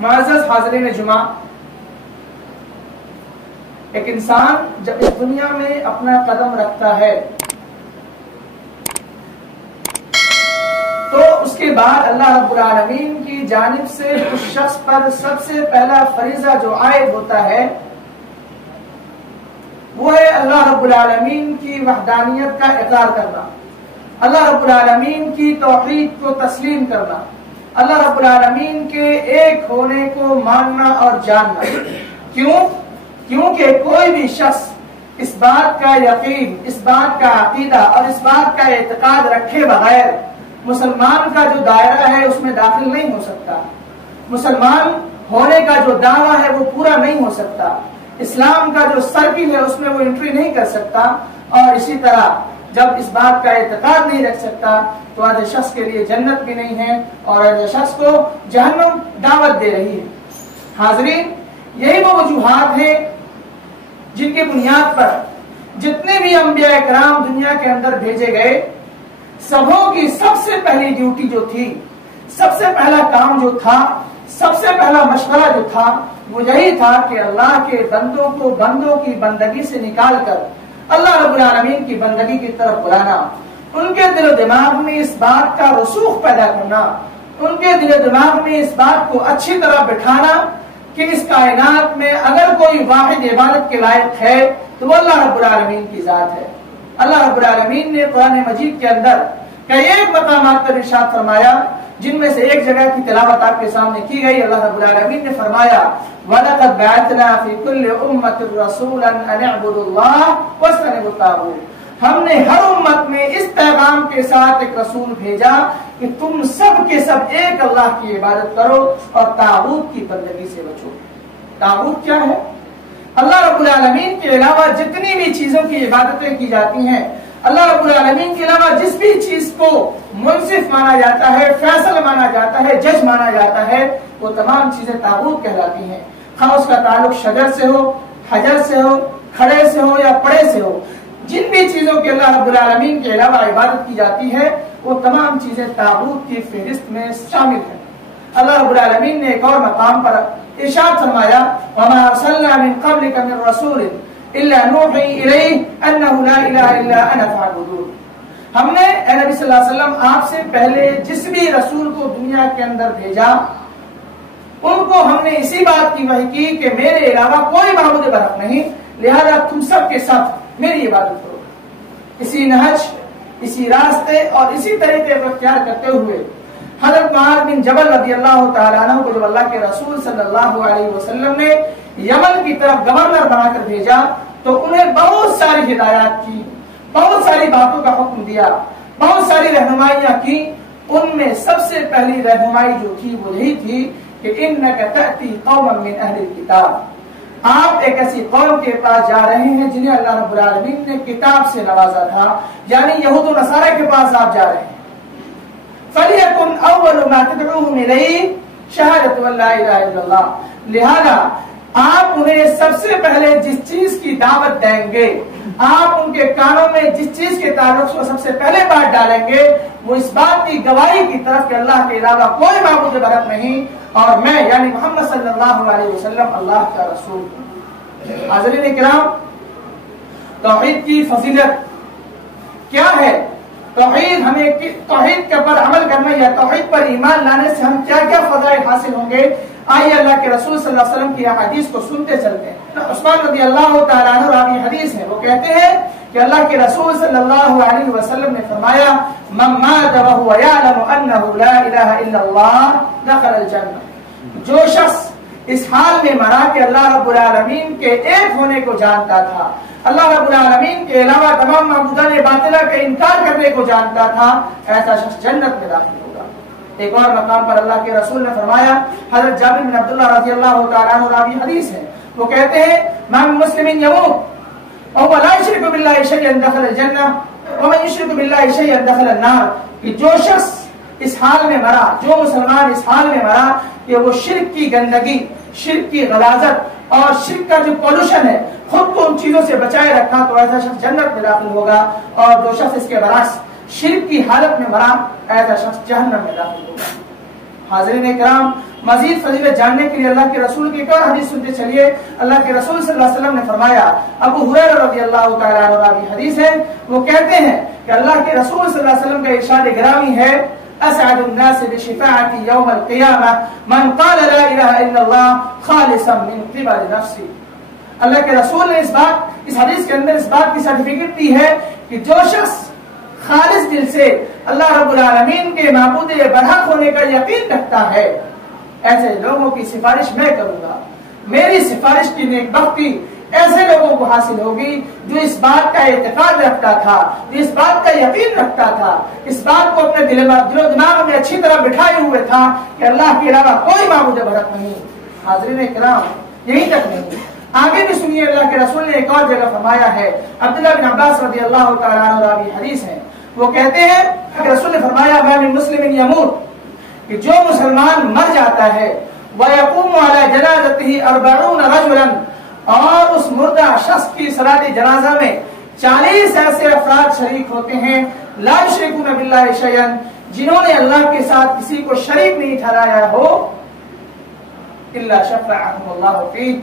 معزز حاضرین جمعہ، ایک انسان جب اس دنیا میں اپنا قدم رکھتا ہے تو اس کے بعد اللہ رب العالمین کی جانب سے اس شخص پر سب سے پہلا فریضہ جو عائد ہوتا ہے وہ ہے اللہ رب العالمین کی وحدانیت کا اقرار کرنا، اللہ رب العالمین کی توحید کو تسلیم کرنا، اللہ رب العالمین کے ایک ہونے کو ماننا اور جاننا۔ کیونکہ کوئی بھی شخص اس بات کا یقین، اس بات کا عقیدہ اور اس بات کا اعتقاد رکھے بغیر مسلمان کا جو دائرہ ہے اس میں داخل نہیں ہو سکتا، مسلمان ہونے کا جو دعویٰ ہے وہ پورا نہیں ہو سکتا، اسلام کا جو سرکل ہے اس میں وہ انٹری نہیں کر سکتا، اور اسی طرح جب اس بات کا اعتقاد نہیں رکھ سکتا تو ایسے شخص کے لیے جنت بھی نہیں ہے اور ایسے شخص کو جہنم دعوت دے رہی ہے۔ حاضرین، یہی وہ وجوہات ہیں جن کی بنیاد پر جتنے بھی انبیاء اکرام دنیا کے اندر بھیجے گئے، سبوں کی سب سے پہلی ڈیوٹی جو تھی، سب سے پہلا کام جو تھا، سب سے پہلا مشورہ جو تھا وہ یہی تھا کہ اللہ کے بندوں کو بندوں کی بندگی سے نکال کر اللہ رب العالمین کی بندگی کی طرف بلانا، ان کے دل و دماغ میں اس بات کا رسوخ پیدا کرنا، ان کے دل و دماغ میں اس بات کو اچھی طرح بٹھانا کہ اس کائنات میں اگر کوئی واحد عبادت کے لائق ہے تو وہ اللہ رب العالمین کی ذات ہے۔ اللہ رب العالمین نے قرآن مجید کے اندر کئی ایک مقامات پر ارشاد فرمایا، جن میں سے ایک جگہ کی تلاوت آپ کے سامنے کی گئی۔ اللہ رب العالمین نے فرمایا وَلَقَدْ بَعَثْنَا فِي كُلِّ أُمَّةٍ رَسُولًا أَنِ اعْبُدُوا اللَّهَ وَاجْتَنِبُوا الطَّاغُوتَ۔ ہم نے ہر امت میں اس پیغام کے ساتھ ایک رسول بھیجا کہ تم سب کے سب ایک اللہ کی عبادت کرو اور طاغوت کی بندگی سے بچو۔ طاغوت کیا ہے؟ اللہ رب العالمین کے علاوہ جتنی بھی چیزوں کی عبادتیں کی جاتی ہیں، اللہ رب العالمین کے علاوہ جس بھی چیز کو منصف مانا جاتا ہے، فیصل مانا جاتا ہے، جج مانا جاتا ہے، وہ تمام چیزیں طاغوت کہلاتی ہیں، خواہ اس کا تعلق شجر سے ہو، حجر سے ہو، کھڑے سے ہو یا پڑے سے ہو۔ جن بھی چیزوں کی اللہ رب العالمین کے علاوہ عبادت کی جاتی ہے وہ تمام چیزیں طاغوت کی فہرست میں شامل ہیں۔ اللہ رب العالمین نے ایک اور مقام پر ارشاد فرمایا وَمَا أَرْسَلْنَا مِن قَبْلِكَ مِن رَّسُولٍ إِلَّا نُوحِي إِلَيْهِ أَنَّهُ لَا إِلَٰهَ إِلَّا أَنَا فَاعْبُدُونِ۔ ہم نے اے نبی صلی اللہ علیہ وسلم آپ سے پہلے جس بھی رسول کو دنیا کے اندر بھیجا ان کو ہم نے اسی بات کی وحی کی کہ میرے علاوہ کوئی معبود برحق نہیں، لہذا تم سب کے ساتھ میری عبادت کرو۔ اسی نہج، اسی راستے اور اسی طریقے کو اختیار کرتے ہوئے حضرت معاذ بن جبل رضی اللہ تعالیٰ عنہ کو جب اللہ کے رسول صلی اللہ علیہ وسلم نے یمن کی طرف گورنر بنا کر بھیجا تو انہیں بہت ساری ہدایات کی، بہت ساری باتوں کا حکم دیا، بہت ساری رہنمائیاں کی۔ ان میں سب سے پہلی رہنمائی جو تھی وہ یہی تھی کہ اِنَّكَ تَأْتِي قَوْمًا مِّنْ أَهْلِ الْكِتَابِ، آپ ایک ایسی قوم کے پاس جا رہے ہیں جنہیں اللہ رب العالمین نے کتاب سے نوازا تھا، یعنی یہود و نصارہ کے پاس آپ جا رہے ہیں۔ فَلْيَكُنْ أَوَّلُ مَا تَدْعُوهُمْ إِلَيْهِ شَهَادَةُ أَن لَّا إِلَٰهَ إِلَّا اللَّهُ، لہذا آپ انہیں سب سے پہلے جس چیز کی دعوت دیں گے، آپ ان کے کانوں میں جس چیز کے تعلق سے سب سے پہلے بات ڈالیں گے وہ اس بات کی گواہی کی طرف کہ اللہ کے علاوہ کوئی معبود برحق نہیں اور میں یعنی محمد صلی اللہ علیہ وسلم اللہ کا رسول ہوں۔ حاضرین کرام، توحید کی فضیلت کیا ہے؟ توحید کے پر عمل کرنا یا توحید پر ایمان لانے سے ہم کیا کیا فضائل حاصل ہوں گے، آئیے اللہ کے رسول صلی اللہ علیہ وسلم کی احادیث کو سنتے چلتے ہیں۔ عثمان رضی اللہ تعالیٰ عنہ راوی حدیث ہے، وہ کہتے ہیں کہ اللہ کے رسول صلی اللہ علیہ وسلم نے فرمایا من مات وهو يعلم انه لا اله الا الله دخل الجنہ، جو شخص اس حال میں مرا کہ اللہ رب العالمین کے ایک ہونے کو جانتا تھا، اللہ رب العالمین کے علاوہ تمام معبودان باطلہ کا انکار کرنے کو جانتا تھا، ایسا شخص جنت میں داخل ہوگا۔ ایک اور مقام پر اللہ کے رسول نے فرمایا، حضرت جابر بن عبداللہ رضی اللہ تعالیٰ عنہ راوی حدیث ہے، وہ کہتے ہیں ما من مسلم يموت وهو لا يشرك بالله شيئا دخل الجنہ ومن يشرك بالله شيئا دخل النار، کہ جو شخص اس حال میں مرا، جو مسلمان اس حال میں مرا کہ وہ شرک کی گندگی، شرک کی غلاظت اور شرک کا جو پولوشن ہے خود کو ان چیزوں سے بچائے رکھا تو ایسا شخص جنت میں داخل ہوگا، اور جو شخص اس کے برعکس شرک کی حالت میں مرا ایسا شخص جہنم میں داخل ہوگا۔ حاضرین کرام، مزید فضیلت جاننے کے لیے اللہ کے رسول کی ایک اور حدیث سنتے چلیے۔ اللہ کے رسول صلی اللہ علیہ وسلم نے فرمایا، ابو ہریرہ رضی اللہ تعالیٰ عنہ راوی حدیث ہے، وہ کہتے ہیں کہ اللہ کے رسول صلی اللہ علیہ وسلم کا ارشاد گرامی ہے، اسعد الناس بشفاعتی یوم القیامہ من قال لا الہ الا اللہ خالصا من قبل نفسی۔ اللہ کے رسول نے اس حدیث کے اندر اس بات کی سرٹیفکیٹ دی ہے کہ جو شخص خالص دل سے اللہ رب العالمین کے معبود برحق ہونے کا یقین رکھتا ہے، ایسے لوگوں کی سفارش میں کروں گا۔ میری سفارش کی نیک بختی ایسے لوگوں کو حاصل ہوگی جو اس بات کا اعتقاد رکھتا تھا، جو اس بات کا یقین رکھتا تھا، اس بات کو اپنے دل و دماغ میں اچھی طرح بٹھائے ہوئے تھا کہ اللہ کے علاوہ کوئی معبود برحق نہیں۔ حاضرین کرام، یہی تک نہیں، آگے بھی سنیے، اللہ کے رسول نے ایک اور جگہ فرمایا ہے، عبداللہ بن عباس رضی اللہ تعالیٰ عنہ راوی حدیث ہے، وہ کہتے ہیں کہ رسول نے فرمایا، ما من مسلم یموت، کہ جو مسلمان مر جاتا ہے، وَيَقُومُ عَلَى جَنَازَتِهِ 40 رَجُلًا، اور اس مردہ شخص کی صلاۃ جنازہ میں 40 ایسے افراد شریک ہوتے ہیں، لا یشرکون باللہ شیئا، جنہوں نے اللہ کے ساتھ کسی کو شریک نہیں ٹھہرایا ہو، الا شفعهم اللہ فیہ،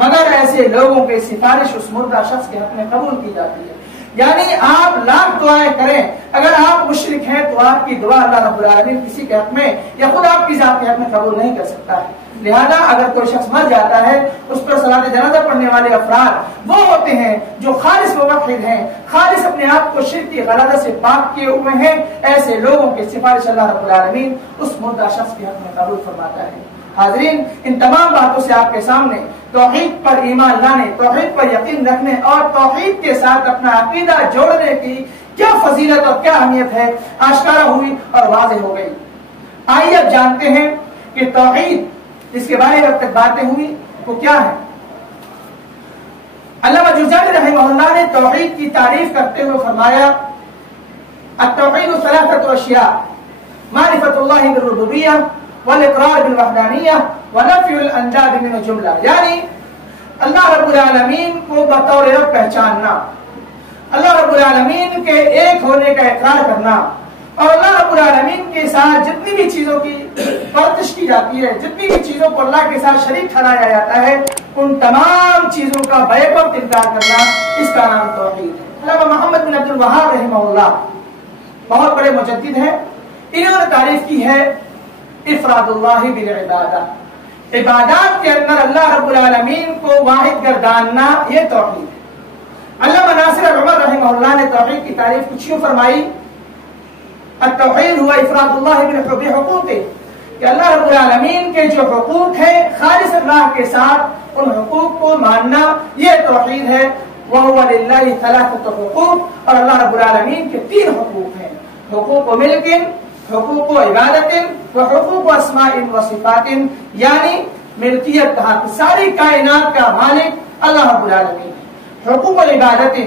مگر ایسے لوگوں کی سفارش اس مردہ شخص کے حق میں قبول کی جاتی ہے۔ یعنی آپ لاکھ دعائیں کریں، اگر آپ مشرک ہیں تو آپ کی دعا اللہ رب العالمین کسی کے حق میں یا خود آپ کی ذات کے حق میں قبول نہیں کر سکتا ہے۔ لہذا اگر کوئی شخص مر جاتا ہے، اس پر صلاۃ جنازہ پڑھنے والے افراد وہ ہوتے ہیں جو خالص موحد ہیں، خالص اپنے آپ کو شرک کی غلظت سے پاک کیے ہوئے ہیں، ایسے لوگوں کی سفارش اللہ رب العالمین اس مردہ شخص کے حق میں قبول فرماتا ہے۔ حاضرین، ان تمام باتوں سے آپ کے سامنے توحید پر ایمان لانے، توحید پر یقین رکھنے اور توحید کے ساتھ اپنا عقیدہ جوڑنے کی کیا فضیلت اور کیا اہمیت ہے آشکارا ہوئی اور واضح ہو گئی۔ آئیے اب جانتے ہیں کہ توحید جس کے بارے میں اب تک باتیں ہوئی وہ کیا ہے۔ علامہ جرجانی رحمہ اللہ نے توحید کی تعریف کرتے ہوئے فرمایا، التوحید ثلاثۃ اشیاء، معرفۃ اللہ بالربوبیہ والاقرار بالوحدانیہ ونفی الانداد من جملہ، یعنی اللہ رب العالمین کو بطور رب پہچاننا، اللہ رب العالمین کے ایک ہونے کا اقرار کرنا، اور اللہ رب العالمین کے ساتھ جتنی بھی چیزوں کی پرستش کی جاتی ہے، جتنی بھی چیزوں کو اللہ کے ساتھ شریک ٹھہرایا جاتا ہے، ان تمام چیزوں کا بیک وقت انکار کرنا، اس کا نام توحید ہے۔ علامہ محمد بن عبد الوہاب رحمہ اللہ بہت بڑے مجدد ہیں، انہوں نے تعریف کی ہے افراد اللہ بالعبادہ، عبادات کے اندر اللہ رب العالمین کو واحد گرداننا، یہ توحید ہے۔ علامہ ناصر عمر رحمہ اللہ نے توحید کی تعریف کچھ یوں فرمائی، التوحید ہوا افراد اللہ بحقوقہ، کہ اللہ رب العالمین کے جو حقوق ہیں خالص اللہ کے ساتھ ان حقوق کو ماننا، یہ توحید ہے۔ وَهُوَ لِلَّهِ ثَلَاثَةُ حقوق، اور اللہ رب العالمین کے 3 حقوق ہیں، حقوق ملک، حقوق و عبادت و حقوق و اسماء و صفات، یعنی ملکیت کا حق، ساری کائنات کا مالک اللہ رب العالمین ہے۔ حقوق العبادت،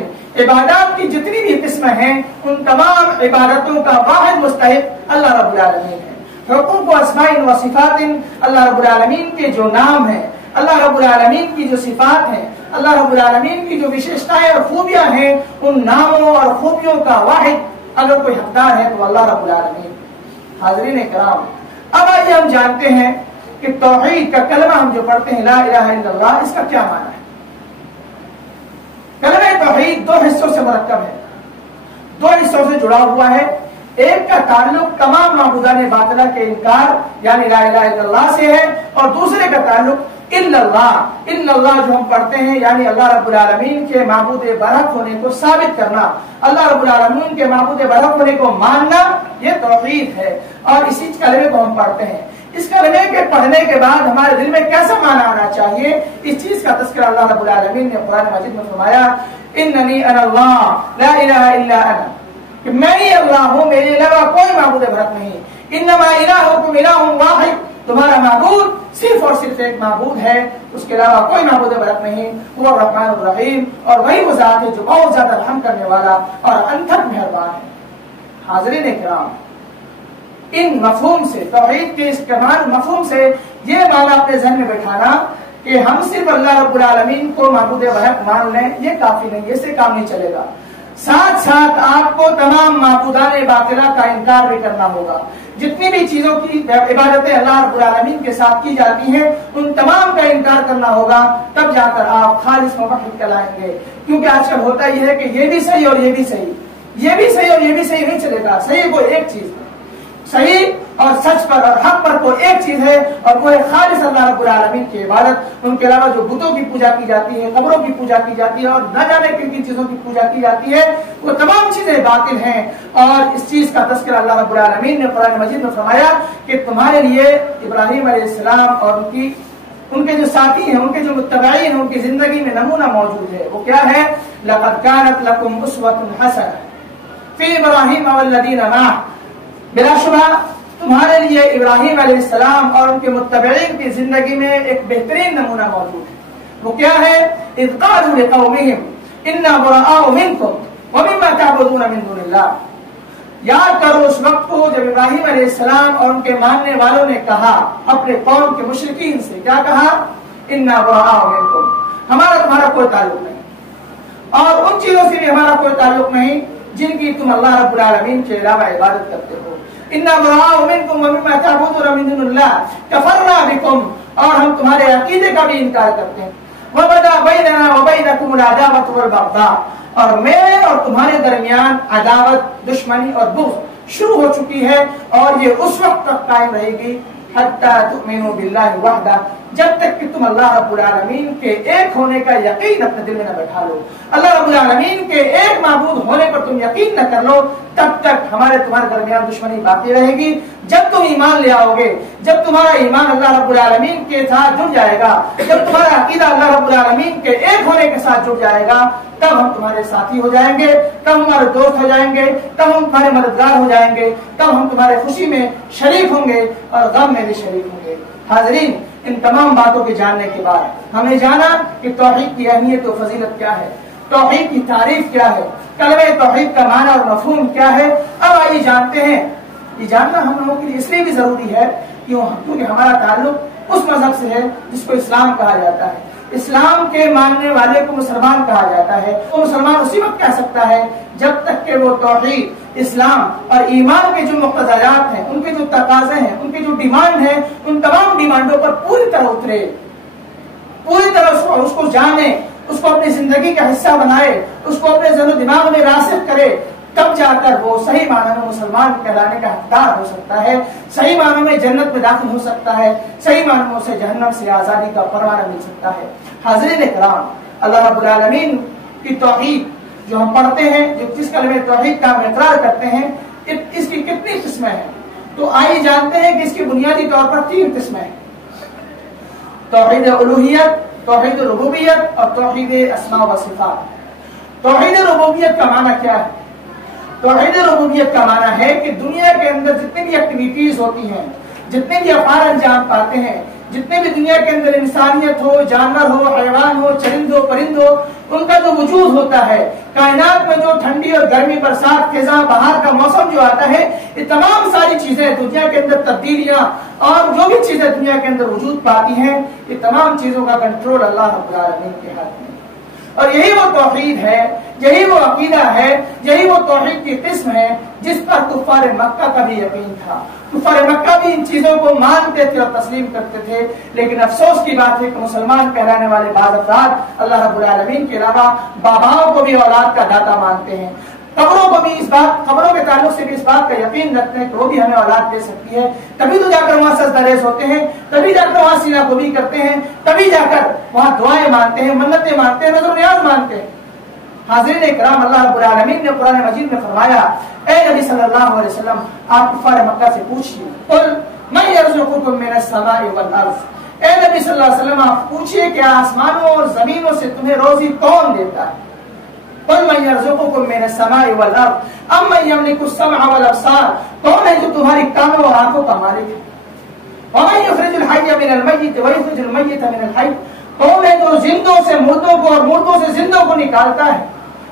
عبادات کی جتنی بھی قسمیں ہیں ان تمام عبادتوں کا واحد مستحق اللہ رب العالمین ہے۔ حقوق و اسماء و صفات، اللہ رب العالمین کے جو نام ہیں، اللہ رب العالمین کی جو صفات ہیں، اللہ رب العالمین کی جو وشیشتائیں اور خوبیاں ہیں، ان ناموں اور خوبیوں کا واحد اگر کوئی حقدار ہے تو اللہ رب العالمین۔ حاضرین کرام، اب آئیے ہم جانتے ہیں کہ توحید کا کلمہ ہم جو پڑھتے ہیں لا الہ الا اللہ، اس کا کیا معنی ہے۔ کلمہ توحید 2 حصوں سے مرکب ہے، 2 حصوں سے جڑا ہوا ہے۔ ایک کا تعلق تمام معبودان باطلہ کے انکار یعنی لا الہ الا اللہ سے ہے، اور دوسرے کا تعلق الا اللہ جو ہم پڑھتے ہیں یعنی اللہ رب العالمین کے معبود برحق ہونے کو ثابت کرنا، اللہ رب العالمین کے معبود برحق ہونے کو ماننا، یہ توحید ہے۔ اور اسی کلمے کو ہم پڑھتے ہیں، اس کلمے کے پڑھنے کے بعد ہمارے دل میں کیسا معنی آنا چاہیے، اس چیز کا تذکرہ اللہ رب العالمین نے قرآن مجید میں فرمایا، اننی انا اللہ لا الہ الا انا، کہ میں ہی اللہ ہوں، میرے علاوہ کوئی معبود برحق نہیں۔ انما الہکم الہ واحد، تمہارا معبود صرف اور صرف ایک معبود ہے، اس کے علاوہ کوئی معبود برحق نہیں، وہ الرحمن الرحیم، اور وہی وہ ذات ہے جو بہت زیادہ رحم کرنے والا اور انتھک مہربان ہے۔ حاضرین کرام، ان مفہوم سے، توحید کے اس کمال مفہوم سے یہ معنی اپنے ذہن میں بٹھانا کہ ہم صرف اللہ رب العالمین کو معبود برحق مان لیں، یہ کافی نہیں، اس سے کام نہیں چلے گا۔ ساتھ ساتھ آپ کو تمام معبودان باطلہ کا انکار بھی کرنا ہوگا، جتنی بھی چیزوں کی عبادتیں اللہ رب العالمین کے ساتھ کی جاتی ہیں ان تمام کا انکار کرنا ہوگا، تب جا کر آپ خالص موحد کہلائیں گے۔ کیونکہ آج کل ہوتا یہ ہے کہ یہ بھی صحیح اور یہ بھی صحیح، یہ بھی صحیح اور یہ بھی صحیح نہیں چلے گا۔ صحیح کوئی ایک چیز ہے، صحیح اور سچ پر اور حق پر کوئی ایک چیز ہے، اور وہ ہے خالص اللہ رب العالمین کی عبادت۔ ان کے علاوہ جو بتوں کی پوجا کی جاتی ہے، قبروں کی پوجا کی جاتی ہے اور نہ جانے کن کن چیزوں کی پوجا کی جاتی ہے، وہ تمام چیزیں باطل ہیں۔ اور اس چیز کا تذکرہ اللہ رب العالمین نے قرآن مجید میں فرمایا کہ تمہارے لیے ابراہیم علیہ السلام اور ان کے جو ساتھی ہیں، ان کے جو متبعین ہیں، ان کی زندگی میں نمونہ موجود ہے۔ وہ کیا ہے؟ لقد كانت لكم اسوة حسنة فی ابراہیم والذین معه، بلا شبہ تمہارے لیے ابراہیم علیہ السلام اور ان کے متبعین کی زندگی میں ایک بہترین نمونہ موجود ہے۔ وہ کیا ہے؟ اذ قالوا لقومهم انا براء منكم ومما تعبدون من دون الله۔ یاد کرو اس وقت کو جب ابراہیم علیہ السلام اور ان کے ماننے والوں نے کہا اپنے قوم کے مشرکین سے، کیا کہا؟ انا براء منكم، ہمارا تمہارا کوئی تعلق نہیں، اور ان چیزوں سے بھی ہمارا کوئی تعلق نہیں جن کی تم اللہ رب العالمین کے علاوہ عبادت کرتے ہو۔ انا براء منكم ومما تعبدون من دون الله كفرنا بكم، اور ہم تمہارے عقیدے کا بھی انکار کرتے ہیں۔ وبدا بیننا وبینکم العداوۃ والبغضاء، اور میرے اور تمہارے درمیان عداوت، دشمنی اور بغض شروع ہو چکی ہے، اور یہ اس وقت تک قائم رہے گی حتی تؤمنوا باللہ وحدہ، جب تک کہ تم اللہ رب العالمین کے ایک ہونے کا یقین اپنے دل میں نہ بیٹھا لو۔ اللہ رب العالمین کے ایک معبود ہونے پر تم یقین نہ کر لو، تب تک ہمارے تمہارے درمیان دشمنی باقی رہے گی۔ جب تم ایمان لے آؤ گے، جب تمہارا ایمان اللہ رب العالمین کے ساتھ جڑ جائے گا، جب تمہارا عقیدہ اللہ رب العالمین کے ایک ہونے کے ساتھ جڑ جائے گا، تب ہم تمہارے ساتھی ہو جائیں گے، تب ہمارے دوست ہو جائیں گے، تب ہم تمہارے مددگار ہو جائیں گے، تب ہم تمہارے خوشی میں شریک ہوں گے اور غم میں بھی شریک ہوں گے۔ حاضرین، ان تمام باتوں کے جاننے کے بعد ہمیں جانا کہ توحید کی اہمیت و فضیلت کیا ہے، توحید کی تعریف کیا ہے، کلمہ توحید کا معنی اور مفہوم کیا ہے۔ اب آئیے جانتے ہیں۔ یہ جاننا ہم لوگوں کے لیے اس لیے بھی ضروری ہے کیونکہ ہمارا تعلق اس مذہب سے ہے جس کو اسلام کہا جاتا ہے۔ اسلام کے ماننے والے کو مسلمان کہا جاتا ہے۔ وہ مسلمان اسی وقت کہہ سکتا ہے جب تک کہ وہ توحید، اسلام اور ایمان کے جو مقتضیات ہیں، ان کے جو تقاضے ہیں، ان کے جو ڈیمانڈ ہیں، ان تمام ڈیمانڈوں پر پوری طرح اترے، پوری طرح اس کو جانے، اس کو اپنی زندگی کا حصہ بنائے، اس کو اپنے ذہن و دماغ میں راسخ کرے، تب جا کر وہ صحیح معنی میں مسلمان کہلانے کا حقدار ہو سکتا ہے، صحیح معنی میں جنت میں داخل ہو سکتا ہے، صحیح معنی میں اسے جہنم سے آزادی کا پروانہ مل سکتا ہے۔ حاضرین اکرام، اللہ رب العالمین کی توحید جو ہم پڑھتے ہیں، جو جس کلمہ توحید کا ہم اقرار کرتے ہیں، اس کی کتنی قسمیں ہیں؟ تو آئیے جانتے ہیں کہ اس کی بنیادی طور پر 3 قسمیں ہیں: توحید الوہیت، توحید ربوبیت اور توحید اسماء و صفات۔ توحید ربوبیت کا معنی کیا ہے؟ توحید ربوبیت کا معنی ہے کہ دنیا کے اندر جتنی بھی ایکٹیویٹیز ہوتی ہیں، جتنے بھی افعال انجام پاتے ہیں، جتنے بھی دنیا کے اندر انسانیت ہو، جانور ہو، حیوان ہو، چرند ہو، پرند ہو، ان کا جو وجود ہوتا ہے، کائنات میں جو ٹھنڈی اور گرمی، برسات، خزاں، بہار کا موسم جو آتا ہے، یہ تمام ساری چیزیں دنیا کے اندر تبدیلیاں اور جو بھی چیزیں دنیا کے اندر وجود پاتی ہیں، یہ تمام چیزوں کا کنٹرول اللہ رب العالمین کے ہاتھ میں۔ اور یہی وہ توحید ہے، یہی وہ عقیدہ ہے، یہی وہ توحید کی قسم ہے جس پر کفار مکہ کا بھی یقین تھا۔ کفار مکہ بھی ان چیزوں کو مانتے تھے اور تسلیم کرتے تھے، لیکن افسوس کی بات ہے کہ مسلمان کہلانے والے بعض افراد اللہ رب العالمین کے علاوہ باباؤں کو بھی اولاد کا داتا مانتے ہیں، قبروں کو بھی قبروں کے تعلق سے بھی اس بات کا یقین رکھتے ہیں کہ وہ بھی ہمیں اولاد دے سکتی ہے، تبھی تو جا کر وہاں سجدہ ریز ہوتے ہیں، تبھی جا کر وہاں سینہ گوئی کرتے ہیں، تبھی جا کر وہاں دعائیں مانتے ہیں، منتیں مانتے ہیں، نظر و نیاز مانتے ہیں۔ حاضرین اکرام، اللہ رب العالمین نے قرآن مجید میں فرمایا، اے نبی صلی اللہ علیہ وسلم، آپ کفار مکہ سے پوچھیے، قل من یرزقکم من السماء والارض، اے نبی صلی اللہ علیہ وسلم آپ پوچھیے کہ آسمانوں اور زمینوں سے تمہیں روزی کون دیتا ہے؟ قل من یرزقکم من السماء والارض امن یملک السمع والابصار، کون ہے جو تمہاری کانوں اور آنکھوں کا مالک ہے؟ ومن یخرج الحی من المیت ویخرج المیت من الحی، کون ہے جو زندوں سے مردوں کو اور مردوں سے زندوں کو نکالتا ہے؟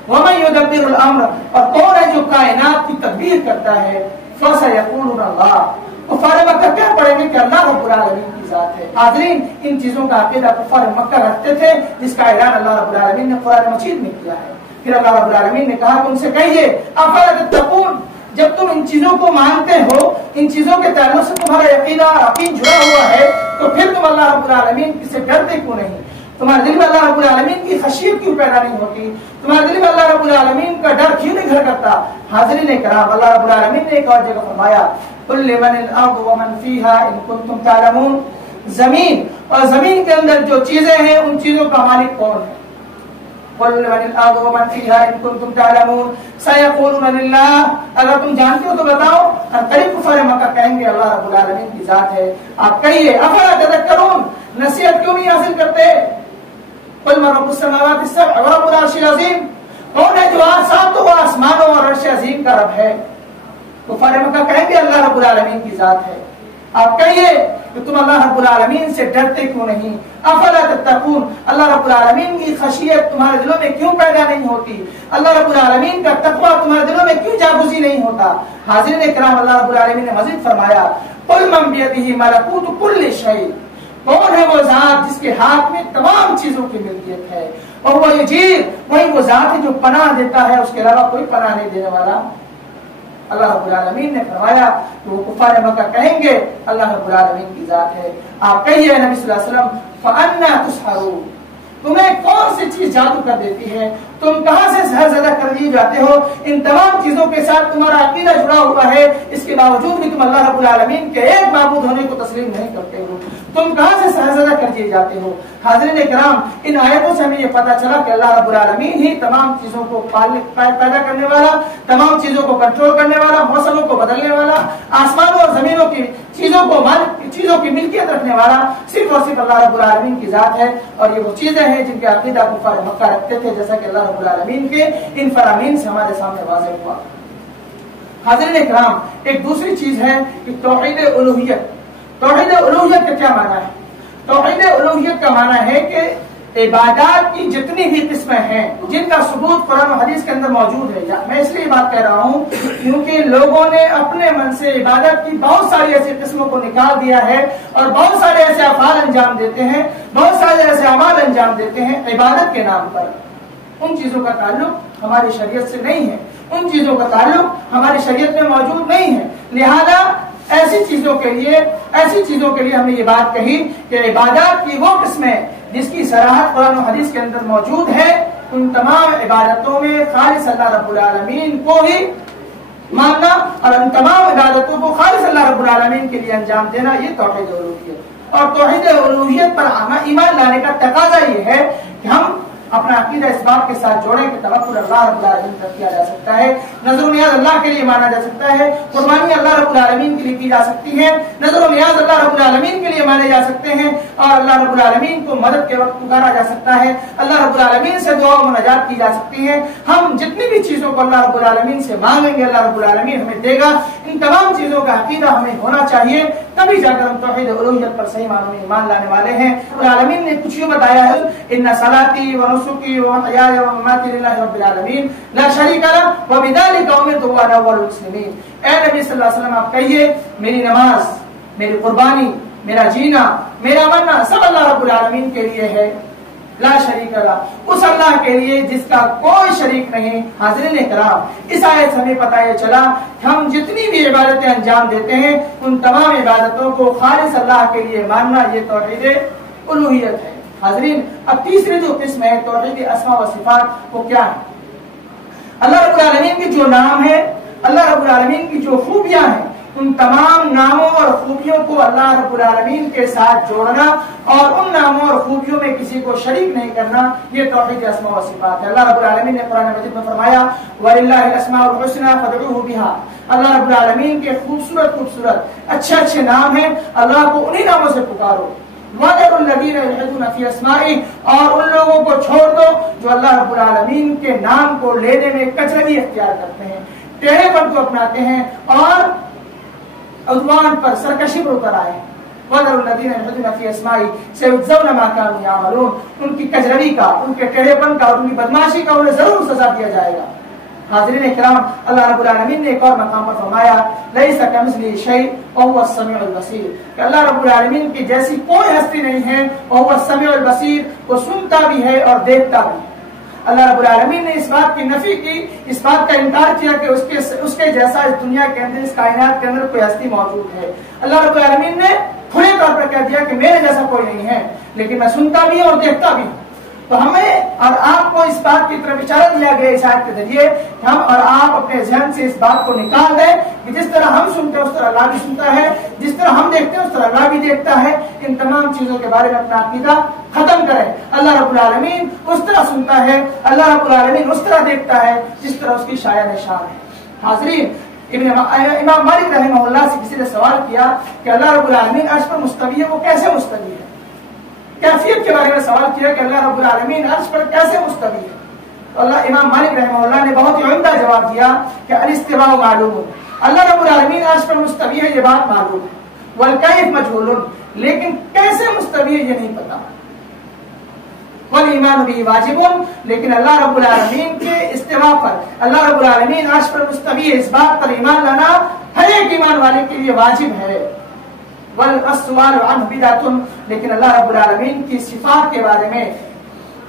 ومن یدبر الامر، اور کون ہے جو کائنات کی تدبیر کرتا ہے؟ فسیقولون اللہ، کفار مکہ کیا پڑھیں گے کہ اللہ رب العالمین کی ذات ہے۔ حاضرین، ان چیزوں کا عقیدہ کفار مکہ رکھتے تھے جس کا اعلان اللہ رب العالمین نے قرآن مجید میں کیا ہے۔ پھر اللہ رب العالمین نے کہا کہ ان سے کہیے افلا تتقون، جب تم ان چیزوں کو مانتے ہو، ان چیزوں کے تعلق سے تمہارا یقین جڑا ہوا ہے، تو پھر تم اللہ رب العالمین سے ڈرتے کیوں نہیں؟ تمہارے دل میں اللہ رب العالمین کی خشیت کیوں پیدا نہیں ہوتی؟ تمہارے دل میں اللہ رب العالمین کا ڈر کیوں نہیں گھر کرتا؟ حاضرین کرام، اللہ رب العالمین نے ایک اور جگہ فرمایا قل لمن الارض ومن فيها ان كنتم تعلمون، زمین اور زمین کے اندر جو چیزیں ہیں ان چیزوں کا مالک کون ہے؟ قل لمن الارض ومن فيها ان كنتم تعلمون سيقولون لله، اگر تم جانتے ہو تو بتاؤ۔ قریب کفار مکہ کہیں گے اللہ رب العالمین کی ذات ہے۔ آپ کہیے افلا تذکرون، نصیحت کیوں نہیں حاصل کرتے؟ قل من رب السماوات السبع ورب العرش العظیم، کون ہے جو ساتوں آسمانوں اور عرش عظیم کا رب ہے؟ کفار مکہ کہیں گے اللہ رب العالمین کی ذات ہے۔ آپ کہیے کہ تم اللہ رب العالمین سے ڈرتے کیوں نہیں؟ افلا تتقون، اللہ رب العالمین کی خشیت تمہارے دلوں میں کیوں پیدا نہیں ہوتی؟ اللہ رب العالمین کا تقوی تمہارے دلوں میں کیوں جاگزی نہیں ہوتا؟ حاضرین کرام، اللہ رب العالمین نے مزید فرمایا قل من بیدہ ملکوت کل شیء، کون ہے وہ ذات جس کے ہاتھ میں تمام چیزوں کی ملکیت ہے؟ اور وہ یجیر، وہی وہ ذات ہے جو پناہ دیتا ہے، اس کے علاوہ کوئی پناہ نہیں دینے والا۔ اللہ رب العالمین نے فرمایا کہ وہ کفار مکہ کہیں گے اللہ رب العالمین کی ذات ہے۔ آپ کہیے نبی صلی اللہ علیہ وسلم فَأَنَّا تُسْحَرُونَ، تمہیں کون سی چیز جادو کر دیتی ہے؟ تم کہاں سے سحر زدہ کر دیے جاتے ہو؟ ان تمام چیزوں کے ساتھ تمہارا عقیدہ جڑا ہوا ہے، اس کے باوجود بھی تم اللہ رب العالمین کے ایک معبود ہونے کو تسلیم نہیں کرتے ہو۔ تم کہاں سے سحر زدہ کر دیے جاتے ہو؟ حاضرین کرام، ان آیتوں سے ہمیں یہ پتہ چلا کہ اللہ رب العالمین ہی تمام چیزوں کو پیدا کرنے والا، تمام چیزوں کو کنٹرول کرنے والا، موسموں کو بدلنے والا، آسمانوں اور زمینوں کی چیزوں کی ملکیت رکھنے والا صرف اور صرف اللہ رب العالمین کی ذات ہے۔ اور یہ وہ چیزیں ہیں جن کے عقیدہ کفار مکہ رکھتے تھے، جیسا کہ اللہ رب العالمین کے ان فرامین سے ہمارے سامنے واضح ہوا۔ حاضرین اکرام، ایک دوسری چیز ہے کہ توحید الوہیت۔ توحید الوہیت کا کیا معنی ہے؟ توحید الوہیت کا معنی ہے کہ عبادات کی جتنی بھی قسمیں ہیں جن کا ثبوت قرآن و حدیث کے اندر موجود ہے، میں اس لیے بات کہہ رہا ہوں کیونکہ لوگوں نے اپنے من سے عبادت کی بہت ساری ایسی قسموں کو نکال دیا ہے اور بہت سارے ایسے افعال انجام دیتے ہیں، بہت سارے ایسے اعمال انجام دیتے ہیں عبادت کے نام پر۔ ان چیزوں کا تعلق ہماری شریعت سے نہیں ہے، ان چیزوں کا تعلق ہماری شریعت میں موجود نہیں ہے، لہذا ایسی چیزوں کے لیے ہم نے یہ بات کہی کہ عبادات کی وہ قسمیں جس کی صراحت قرآن و حدیث کے اندر موجود ہے، ان تمام عبادتوں میں خالص اللہ رب العالمین کو ہی ماننا اور ان تمام عبادتوں کو خالص اللہ رب العالمین کے لیے انجام دینا، یہ توحید الوہیت۔ اور توحید الوہیت پر ایمان لانے کا تقاضا یہ ہے کہ ہم اپنا عقیدہ اس بات کے ساتھ جوڑیں کہ توکل اللہ رب العالمین پر کیا جا سکتا ہے، نظر و نیاز اللہ کے لیے مانا جا سکتا ہے، قربانی اللہ رب العالمین کے لیے کی جا سکتی ہے، نظر و نیاز اللہ رب العالمین کے لیے مانے جا سکتے ہیں، اور اللہ رب العالمین کو مدد کے وقت پکارا جا سکتا ہے، اللہ رب العالمین سے دعا و مناجات کی جا سکتی ہے۔ ہم جتنی بھی چیزوں کو اللہ رب العالمین سے مانگیں گے اللہ رب العالمین ہمیں دے گا۔ ان تمام چیزوں کا عقیدہ ہمیں ہونا چاہیے، تبھی جا کر ہم توحید الوہیت پر صحیح معنوں میں ایمان لانے والے ہیں۔ العالمین نے کچھ یوں بتایا ہے ان صلاتی و نسکی و محیای و مماتی للہ رب العالمین لا شریک لہ وبذلک امرت وانا اول المسلمین۔ اے نبی صلی اللہ علیہ وسلم آپ کہیے میری نماز، میری قربانی، میرا جینا، میرا مرنا سب اللہ رب العالمین کے لیے ہے، لا شریک لہ، اس اللہ کے لیے جس کا کوئی شریک نہیں۔ حاضرین کرام، اس آیت سے ہمیں پتہ یہ چلا کہ ہم جتنی بھی عبادتیں انجام دیتے ہیں ان تمام عبادتوں کو خالص اللہ کے لیے ماننا، یہ توحید الوہیت ہے۔ حاضرین، اب تیسری جو قسم ہے توحید اسماء و صفات، وہ کیا ہے؟ اللہ رب العالمین کے جو نام ہے، اللہ رب العالمین کی جو خوبیاں ہیں، ان تمام ناموں اور خوبیوں کو اللہ رب العالمین کے ساتھ جوڑنا اور ان ناموں اور خوبیوں میں کسی کو شریک نہیں کرنا، یہ توحید اسماء و صفات ہے۔ اللہ رب العالمین نے قرآن مجید میں فرمایا وَلِلَّهِ الْأَسْمَاءُ الْحُسْنَىٰ فَادْعُوهُ بِهَا، اللہ رب العالمین کے خوبصورت اچھے نام ہیں، اللہ کو انہی ناموں سے پکارو۔ وَذَرُوا الَّذِينَ يُلْحِدُونَ فِي أَسْمَائِهِ، اور ان لوگوں کو چھوڑ دو جو اللہ رب العالمین کے نام کو لینے میں کچروی اختیار کرتے ہیں، ٹیڑھے پن کو اپناتے ہیں اور عدوان پر سرکشی پر اتر آئے۔ وَذَرُوا الَّذِينَ يُلْحِدُونَ فِي أَسْمَائِهِ سَيُجْزَوْنَ مَا كَانُوا يَعْمَلُونَ، ان کی کجروی کا، ان کے ٹیڑھے پن کا، ان کی بدماشی کا انہیں ضرور سزا دیا جائے گا۔ حاضرین کرام، اللہ رب العالمین نے ایک اور مقام پر فرمایا لَيْسَ كَمِثْلِهِ شَيْءٌ وَهُوَ السَّمِيعُ الْبَصِيرُ، کہ اللہ رب العالمین کی جیسی کوئی ہستی نہیں ہے، وَهُوَ السَّمِيعُ الْبَصِيرُ، وہ سنتا بھی ہے اور دیکھتا بھی ہے۔ اللہ رب العالمین نے اس بات کی نفی کی، اس بات کا انکار کیا کہ اس کے جیسا اس دنیا کے اندر، اس کائنات کے اندر کوئی ہستی موجود ہے۔ اللہ رب العالمین نے کھلے طور پر کہہ دیا کہ میرے جیسا کوئی نہیں ہے، لیکن میں سنتا بھی ہوں اور دیکھتا بھی ہوں۔ تو ہمیں اور آپ کو اس بات کی طرف اشارہ دیا گیا اس آیت کے ذریعے کہ ہم اور آپ اپنے ذہن سے اس بات کو نکال دیں کہ جس طرح ہم سنتے ہیں اس طرح اللہ بھی سنتا ہے، جس طرح ہم دیکھتے ہیں اس طرح اللہ بھی دیکھتا ہے۔ ان تمام چیزوں کے بارے میں اپنا عقیدہ ختم کریں۔ اللہ رب العالمین اس طرح سنتا ہے، اللہ رب العالمین اس طرح دیکھتا ہے جس طرح اس کی شاید نشان ہے۔ حاضرین، امام مالک رحمہ اللہ سے کسی نے سوال کیا کہ اللہ رب العالمین عرش پر مستوی ہے، وہ کیسے مستوی ہے؟ کیفیت کے بارے میں سوال کیا کہ اللہ رب العالمین عرش پر کیسے مستوی ہے؟ تو امام مالک رحمہ اللہ نے بہت ہی عمدہ جواب دیا کہ الاستواء معلوم، اللہ رب العالمین عرش پر مستوی ہے، یہ بات معلوم ہے، والکیف مجہول، لیکن کیسے مستوی ہے یہ نہیں پتا۔ والایمان به واجب، لیکن اللہ رب العالمین کے استواء پر، اللہ رب العالمین عرش پر مستوی ہے، اس بات پر ایمان لانا ہر ایک ایمان والے کے لیے واجب ہے۔ والسؤال عنہ بدعۃ، لیکن اللہ رب العالمین کی صفات کے بارے میں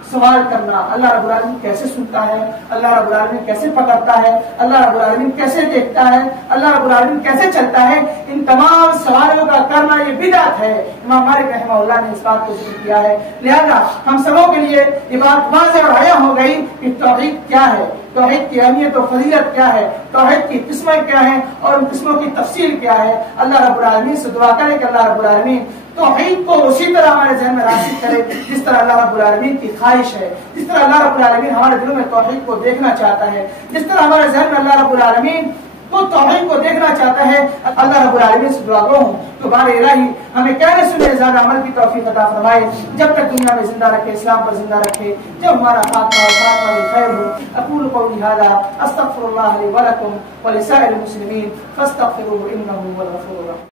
سوال کرنا، اللہ رب العالمین کیسے سنتا ہے، اللہ رب العالمین کیسے پکڑتا ہے، اللہ رب العالمین کیسے دیکھتا ہے، اللہ رب العالمین کیسے چلتا ہے، ان تمام سوالوں کا کرنا یہ بدعت ہے۔ امام مالک رحمہ اللہ نے اس بات کو ذکر کیا ہے۔ لہذا ہم سبوں کے لیے یہ بات واضح اور عیاں ہو گئی کہ توحید کیا ہے، توحید کی اہمیت و فضیلت کیا ہے، توحید کی قسمیں کیا ہیں اور ان قسموں کی تفصیل کیا ہے۔ اللہ رب العالمین سے دعا کریں کہ اللہ رب العالمین توحید کو اسی طرح ہمارے ذہن میں راسخ کرے جس طرح اللہ رب العالمین کی خواہش ہے، جس طرح اللہ رب العالمین ہمارے دلوں میں توحید کو دیکھنا چاہتا ہے، جس طرح ہمارے ذہن میں اللہ رب العالمین تو توحید کو دیکھنا چاہتا ہے۔ اللہ رب العالمین سے دعا گو ہوں تو بار الہی ہمیں کہنے سننے زیادہ عمل کی توفیق عطا فرمائے، جب تک دنیا میں زندہ رکھے، اسلام پر زندہ رکھے، جب ہمارا خاتمہ بالخیر ہو۔ اقول قولی ھذا استغفر اللہ لی ولکم ولسائر المسلمین فاستغفروہ انہ هو الغفور الرحیم۔